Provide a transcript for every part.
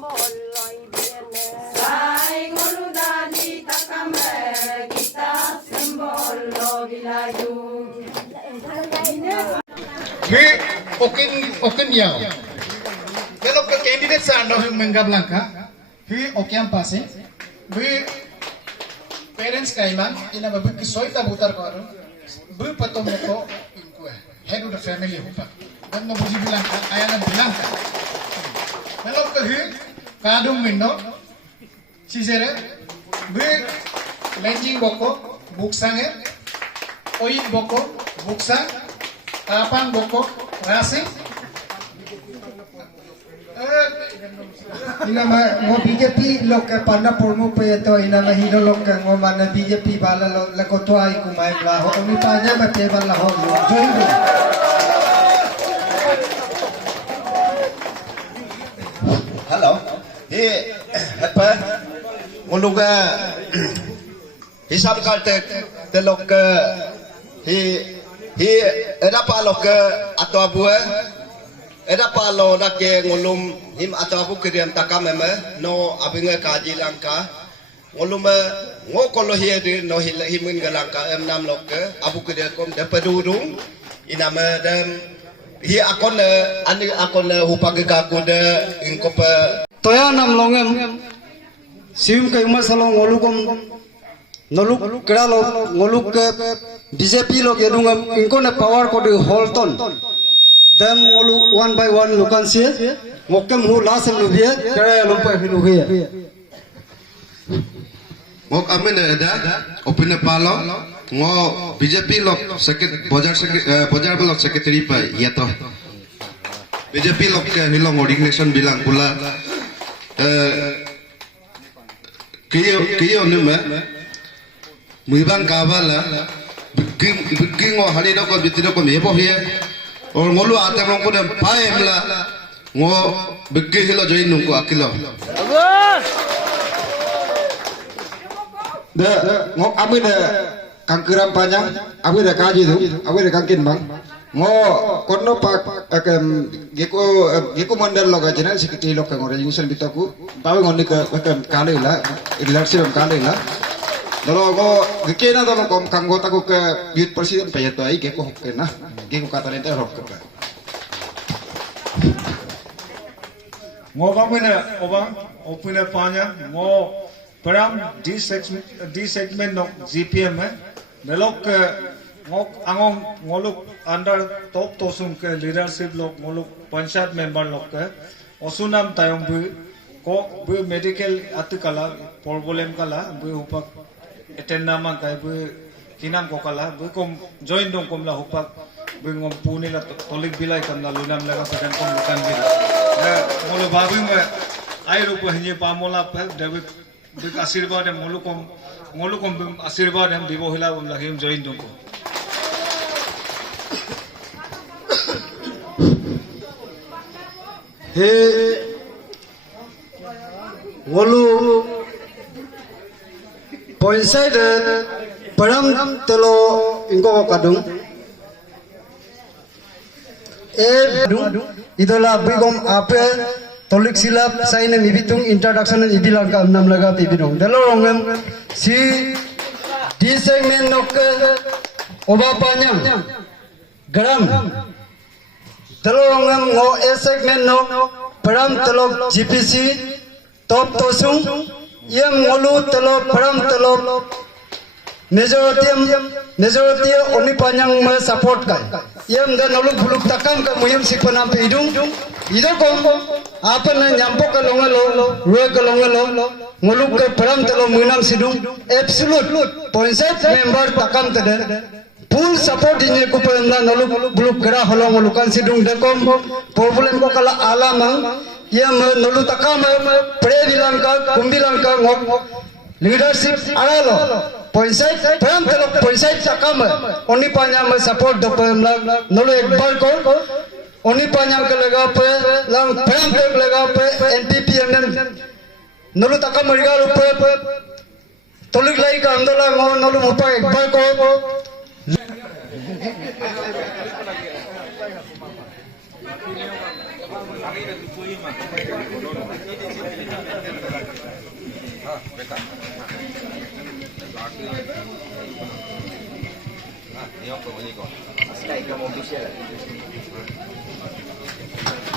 semboloi biene. Sai ngoludani takame kita sembolo gilayu. He okin yao. Kalau ke candidate sano Mangga Blanca, he okiam pase. We parents kaiman ina babu kisoi tabutar karo. Bu patom ko inkue. Head of the family hupa. Dan no buji Blanca, ayana Blanca. Kalau ke he kadung mindo. Cisere. Bu lenjing boko buksange. Oin boko buksang. Tapang boko rasi. Ina mo BJP lok ke panda pormo pe to ina na hino lok ke ngo mana BJP bala la ko to ai ku mai bla ho mi pa nya ma pe bala ho join do. Halo. Apa? Nguluga hisab kalte telok ke ada palok ke atau abu ada palo nak ke ngulum him atau abu kediam takam no abinga kaji langka ngulum ngokolo hiade no himin galangka nam lok ke abu kediam kom de pedurung inama dan hi akon ani akon hupage kaku de ingkop Toya nam longem sium ke umar salong ngolukom noluk kera lo ngoluk ke BJP lo gedungam ingkone power ko de holton dem ngoluk one by one lukan sie ngokem hu lasem lubie kera lompa hilu hia ngok amen ada opine palo ngo BJP lok sakit bojar blok secretary pa ya to BJP lok ke hilong ordination bilang pula kiyo nima muibang kabala bikin ngo hari doko bitino ko mebo hiya or ngolu ate ngko dem paemla ngo bikin hilo join nungko akilo de ngok amin de kangkiram panjang amin de kaji tu amin de kangkin bang ngo kono pak geko mandal loga channel secretary lok ngore junction bitaku bawe ngoni ke kale la leadership kale la dalo go gekena dalo kom kanggota ko ke youth president payato ai geko hokena geko kata nete rok ke ngo kamene obang opine panya ngo peram di segment no GPM melok ngok angong ngoluk under top tosum ke leadership lok ngoluk panchayat member lok ke osunam tayong bu ko bu medical atikala problem kala bu upak attend nama kai bu kinam ko kala bu kom join dong kom la upak bu ngom puni la tolik bilai kam la lunam la ka kom lukan bil ngolo babu me ai ru ko hinye pamola pe david bu asirwad em ngolukom asirwad em dibo hila la him join dong ko he ngolu poinsai de param telo ingko kadung idola bigom ape tolik silap saine mibitung introduction ibilang kam nam laga bibinong delo rongem si di segmen nok oba panyang gram telorongam ngo e segment no param telok GPC top tosung yem ngolu telok param telok majority oni panyang me support kai yem da noluk buluk takam ka muyem sikpanam pe idung ido kom apan nyampo ka longalo ruwe ka longalo ngoluk ke param telok munam sidung absolute poinset member takam tede full support inye ko pemna noluk buluk gara holong lukan sidung dekom problem ko kala alamang yem nolu takam pre bilanka kumbilanka ngok leadership aralo poinsai pram telok poinsai takam oni panya me support do pemna nolu ek bar ko oni panya ke lega pe lang pram ke lega pe NPP nolu takam riga rupe tolik lai ka andola nolu mupa ek bar ko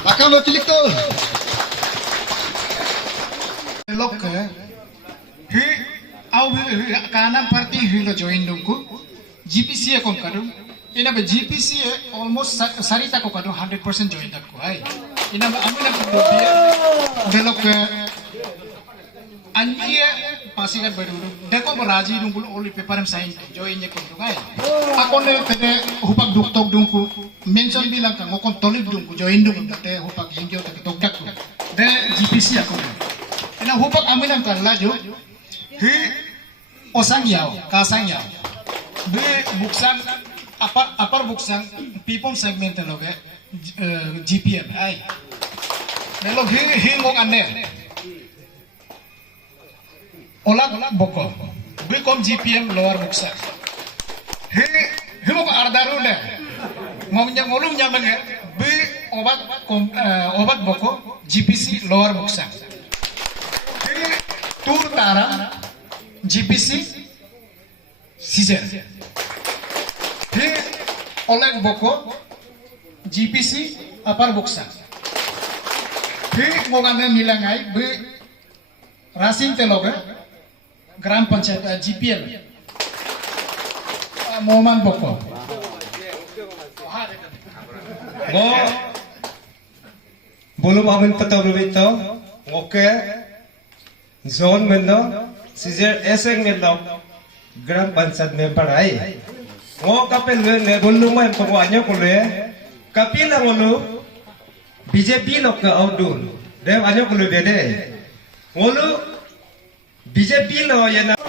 Takam betul tu. Lok ke, hi, kanan parti hi lo join dongku, GPC kon kadung, ina be GPC almost sarita ko kadung 100% join tak ko ay. Ina be amina ko belok ke, anjia pasikan baru, deko beraji dongku oli paper sign join je kon ay. Ako ne tene hupak duktok dongku, mention bilang kan ngokon tolip dongku join dongku, tete hupak hingga tete tokdak ko, de GPC ako. Ina hupak aminan kan laju, hi osang yao, kasang yao, be buksang apar buksang people segment loge GPM ay, nelog hi ngok ane, olak boko, be kom GPM lower buksang, hi ngok ardaru ne, ngolum nyameng be obat boko GPC lower buksang. Tur Tara GPC Caesar. Hi Oleg Boko GPC Upper Buksa. Hi ngogane milangai be Racing Teloga Gram Panchayat GPL Moman Boko. Ngo belum amin peta berbito. Oke. Zone mendo, Caesar eseng mendo, Gram Panchayat member ay. Ngo kapel ne bolu mo en pagwanyo kule, kapila ngolu BJP nok ka outdoor. Dev anyo kule bede. Ngolu BJP no yana